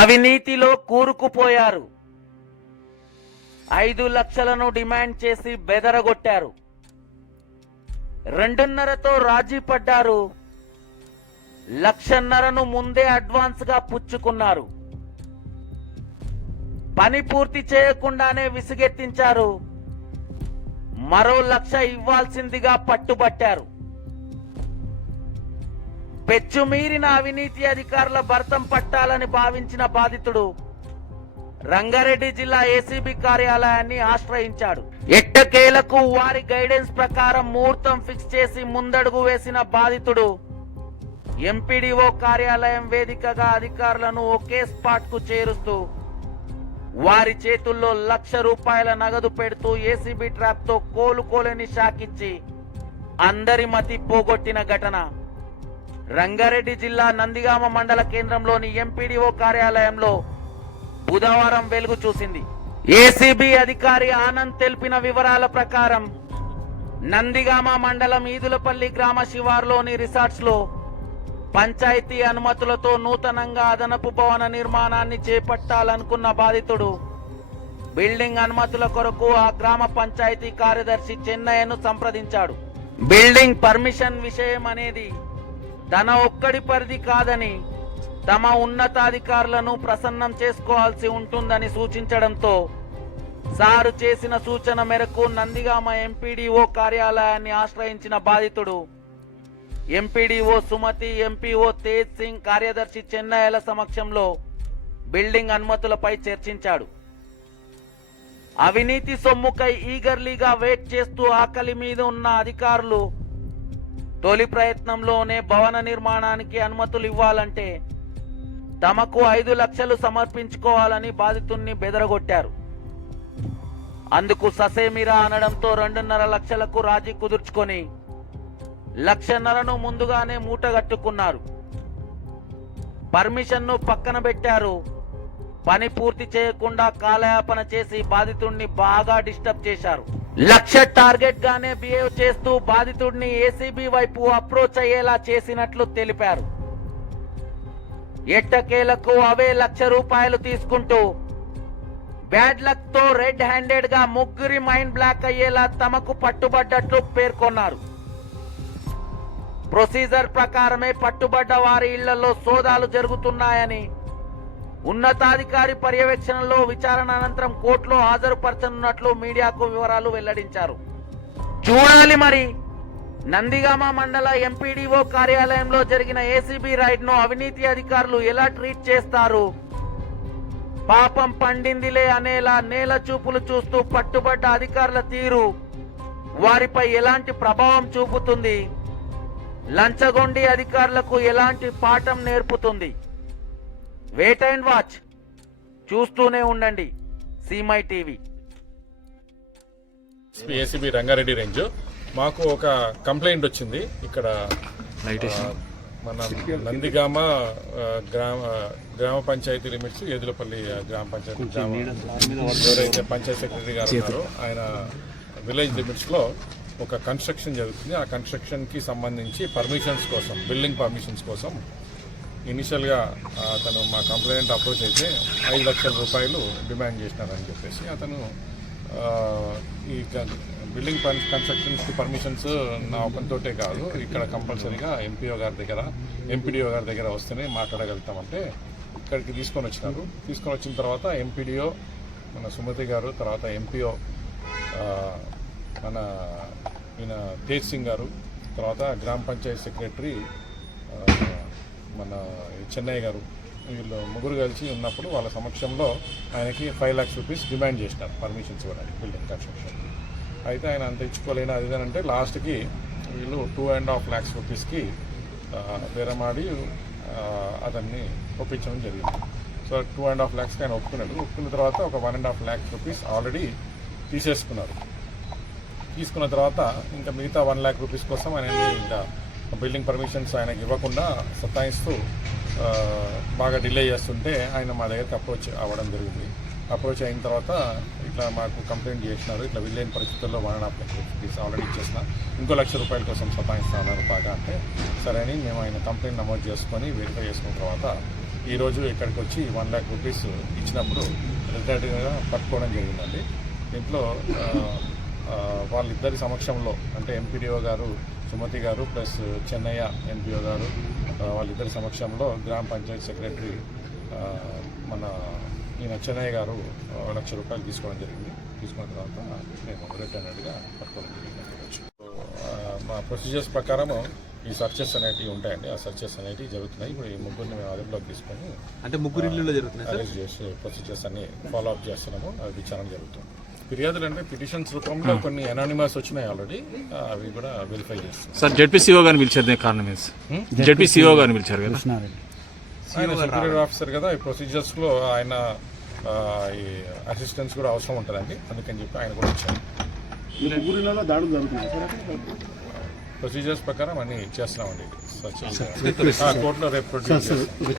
అవినీతిలో కూరుకుపోయారు. 5 లక్షలను డిమాండ్ చేసి బెదరగొట్టారు. 2.5తో రాజీ పడ్డారు. 1,50,000ను ముందే అడ్వాన్స్ గా పుచ్చుకున్నారు. పని పూర్తి చేయకుండానే విసిగెత్తించారు. మరో 1,00,000 ఇవ్వాల్సిందిగా పట్టుబట్టారు. పెచ్చుమీరిన అవినీతి అధికారుల భర్తం పట్టాలని భావించిన బాధితుడు రంగారెడ్డి జిల్లా ఏసీబీ కార్యాలయాన్ని ఆశ్రయించాడు. ఎట్టకేలకు వారి గైడెన్స్ ప్రకారం ముహూర్తం ఫిక్స్ చేసి ముందడుగు వేసిన బాధితుడు ఎంపీడీఓ కార్యాలయం వేదికగా అధికారులను ఒకే స్పాట్ కు చేరుస్తూ వారి చేతుల్లో ₹1,00,000 నగదు పెడుతూ ఏసీబీ ట్రాప్ తో కోలుకోలేని షాకిచ్చి అందరి మతి పోగొట్టిన ఘటన రంగారెడ్డి జిల్లా నందిగామ మండల కేంద్రంలోని ఎంపీడీఓ కార్యాలయంలో బుధవారం వెలుగు చూసింది. ఏసీబీ అధికారి ఆనంద్ తెలిపిన వివరాల ప్రకారం నందిగామ మండలం ఈదులపల్లి గ్రామ శివార్లోని రిసార్ట్స్ లో పంచాయతీ అనుమతులతో నూతనంగా అదనపు భవన నిర్మాణాన్ని చేపట్టాలనుకున్న బాధితుడు బిల్డింగ్ అనుమతుల కొరకు ఆ గ్రామ పంచాయతీ కార్యదర్శి చెన్నయ్యను సంప్రదించాడు. బిల్డింగ్ పర్మిషన్ విషయం అనేది తన ఒక్కడి పరిధి కాదని తమ ఉన్నతాధికారులను ప్రసన్నం చేసుకోవాల్సి ఉంటుందని సూచించడంతో సారు చేసిన సూచన మేరకు నందిగామ ఎంపీడీఓ కార్యాలయాన్ని ఆశ్రయించిన బాధితుడు ఎంపీడీఓ సుమతి, ఎంపీఓ తేజ్ సింగ్, కార్యదర్శి చెన్నయ్యల సమక్షంలో బిల్డింగ్ అనుమతులపై చర్చించాడు. అవినీతి సొమ్ముకై ఈగర్లీగా వెయిట్ చేస్తూ ఆకలి మీద ఉన్న అధికారులు తొలి ప్రయత్నంలోనే భవన నిర్మాణానికి అనుమతులు ఇవ్వాలంటే తమకు 5 లక్షలు సమర్పించుకోవాలని బాధితుణ్ణి బెదరగొట్టారు. అందుకు ససేమిరా అనడంతో 2.5 లక్షలకు రాజీ కుదుర్చుకొని 1,50,000ను ముందుగానే మూటగట్టుకున్నారు. పర్మిషన్ను పక్కన పెట్టారు. పని పూర్తి చేయకుండా కాలయాపన చేసి బాధితుడిని బాగా డిస్టర్బ్ చేశారు. 1,00,000 టార్గెట్ గానే బిహేవ్ చేస్తూ బాధితుడిని ఏసీబీ వైపు అప్రోచ్ అయ్యేలా చేసినట్లు తెలిపారు. ఎట్టకేలకు అవే ₹1,00,000 తీసుకుంటూ బ్యాడ్ లక్ తో రెడ్ హ్యాండెడ్ గా ముగ్గురి మైండ్ బ్లాక్ అయ్యేలా తమకు పట్టుబడ్డట్లు పేర్కొన్నారు. ప్రొసీజర్ ప్రకారమే పట్టుబడ్డ వారి ఇళ్లలో సోదాలు జరుగుతున్నాయని, ఉన్నతాధికారి పర్యవేక్షణలో విచారణ అనంతరం కోర్టులో హాజరుపరచనున్నట్లు మీడియాకు వివరాలు వెల్లడించారు. చూడాలి మరి నందిగామ మండల ఎంపీడీఓ కార్యాలయంలో జరిగిన ఏసీబీ రైడ్ ను అవినీతి అధికారులు ఎలా ట్రీట్ చేస్తారు. పాపం పండిందిలే అనేలా నేల చూపులు చూస్తూ పట్టుబడ్డ అధికారుల తీరు వారిపై ఎలాంటి ప్రభావం చూపుతుంది, లంచగొండి అధికారులకు ఎలాంటి పాఠం నేర్పుతుంది. Wait and watch. చూస్తూనే ఉండండి సీమై టీవీ. ఏసీబీ రంగారెడ్డి రేంజ్ మాకు ఒక కంప్లైంట్ వచ్చింది. ఇక్కడ మన నందిగామ గ్రామ పంచాయతీ లిమిట్స్, ఏదులపల్లి గ్రామ పంచాయతీ ఎవరైతే పంచాయతీ సెక్రటరీ గారు ఉన్నారో ఆయన విలేజ్ లిమిట్స్లో ఒక కన్స్ట్రక్షన్ జరుగుతుంది. ఆ కన్స్ట్రక్షన్కి సంబంధించి పర్మిషన్స్ కోసం, బిల్డింగ్ పర్మిషన్స్ కోసం ఇనిషియల్గా అతను మా కంప్లైంట్ అప్రోచ్ అయితే ₹5 లక్షల డిమాండ్ చేసినారని చెప్పేసి అతను ఈ బిల్డింగ్ కన్స్ట్రక్షన్స్కి పర్మిషన్స్ నా ఒకంతోటే కాదు, ఇక్కడ కంపల్సరీగా ఎంపీఓ గారి దగ్గర, ఎంపీడీఓ గారి దగ్గర వస్తేనే మాట్లాడగలుగుతామంటే ఇక్కడికి తీసుకొని వచ్చినారు. తీసుకొని వచ్చిన తర్వాత ఎంపీడీఓ మన సుమతి గారు, తర్వాత ఎంపీఓ మన ఈయన తేజ్ సింగ్ గారు, తర్వాత గ్రామ పంచాయతీ సెక్రటరీ మన చెన్నయ్య గారు, వీళ్ళు ముగ్గురు కలిసి ఉన్నప్పుడు వాళ్ళ సమక్షంలో ఆయనకి ₹5 లక్షలు డిమాండ్ చేసినారు పర్మిషన్స్ ఇవ్వడానికి బిల్డింగ్ కన్స్ట్రక్షన్. అయితే ఆయన అంత ఇచ్చుకోలేని అది అంటే లాస్ట్కి వీళ్ళు ₹2.5 లక్షలకి బేరమాడి అతన్ని ఒప్పించడం జరిగింది. సో $2.5 lakhs ఆయన ఒప్పుకున్నాడు. ఒప్పుకున్న తర్వాత ఒక ₹1.5 lakhs ఆల్రెడీ తీసేసుకున్నారు. తీసుకున్న తర్వాత ఇంకా మిగతా ₹1 lakh కోసం ఆయన ఇంకా బిల్డింగ్ పర్మిషన్స్ ఆయనకి ఇవ్వకుండా సతాయిస్తూ బాగా డిలే చేస్తుంటే ఆయన మా దగ్గరికి అప్రోచ్ అవ్వడం జరిగింది. అప్రోచ్ అయిన తర్వాత ఇట్లా మాకు కంప్లైంట్ చేసినారు, ఇట్లా వీళ్ళైన పరిస్థితుల్లో ₹1.5 lakh ఆల్రెడీ ఇచ్చేసిన, ఇంకో ₹1,00,000 కోసం సతాయిస్తున్నారు బాగా అంటే సరే అని మేము ఆయన కంప్లైంట్ నమోదు చేసుకొని వెరిఫై చేసుకున్న తర్వాత ఈరోజు ఇక్కడికి వచ్చి 1 lakh రూపీస్ ఇచ్చినప్పుడు రిటైర్డ్గా పట్టుకోవడం జరిగిందండి. దీంట్లో వాళ్ళిద్దరి సమక్షంలో అంటే ఎంపీడీఓ గారు సుమతి గారు ప్లస్ చెన్నయ్య ఎంపీఓ గారు వాళ్ళిద్దరి సమక్షంలో గ్రామ పంచాయతీ సెక్రటరీ మన ఈయన చెన్నయ్య గారు 1 లక్ష రూపాయలు తీసుకోవడం జరిగింది. తీసుకున్న తర్వాత మేము రిటైర్డ్గా పట్టుకోవడం జరిగింది. మా ప్రొసీజర్స్ ప్రకారం ఈ సర్చెస్ అనేటివి ఉంటాయండి. ఆ సర్చెస్ అనేటివి జరుగుతున్నాయి. ఇప్పుడు ఈ ముగ్గురిని మేము అదుపులోకి తీసుకొని అంటే ముగ్గురు ఇళ్ళలో జరుగుతున్నాయి అరెస్ట్ చేసి ప్రొసీజర్స్ అన్ని ఫాలో అప్ చేస్తున్నాము. అవి విచారణ జరుగుతుంది. ఫిర్యాదులు అంటే పిటిషన్స్ రూపంలో కొన్ని అనానిమస్ వచ్చినాయి ఆల్రెడీ. అవి కూడా వెరిఫై చేస్తాం. సార్ జెడ్పీసీఓ గారిని పిలిచారు కారణం జెడ్పీసీఓ గారిని పిలిచారు కదా, ఆయన సుపీరియర్ ఆఫీసర్ కదా. ఈ ప్రొసీజర్స్లో ఆయన ఈ అసిస్టెన్స్ కూడా అవసరం ఉంటుందండి. అందుకని చెప్పి ఆయన కూడా వచ్చారు. ప్రొసీజర్స్ ప్రకారం అన్ని చేస్తున్నామండి. కోర్టులో రేపు ప్రొడ్యూస్ చేస్తాం.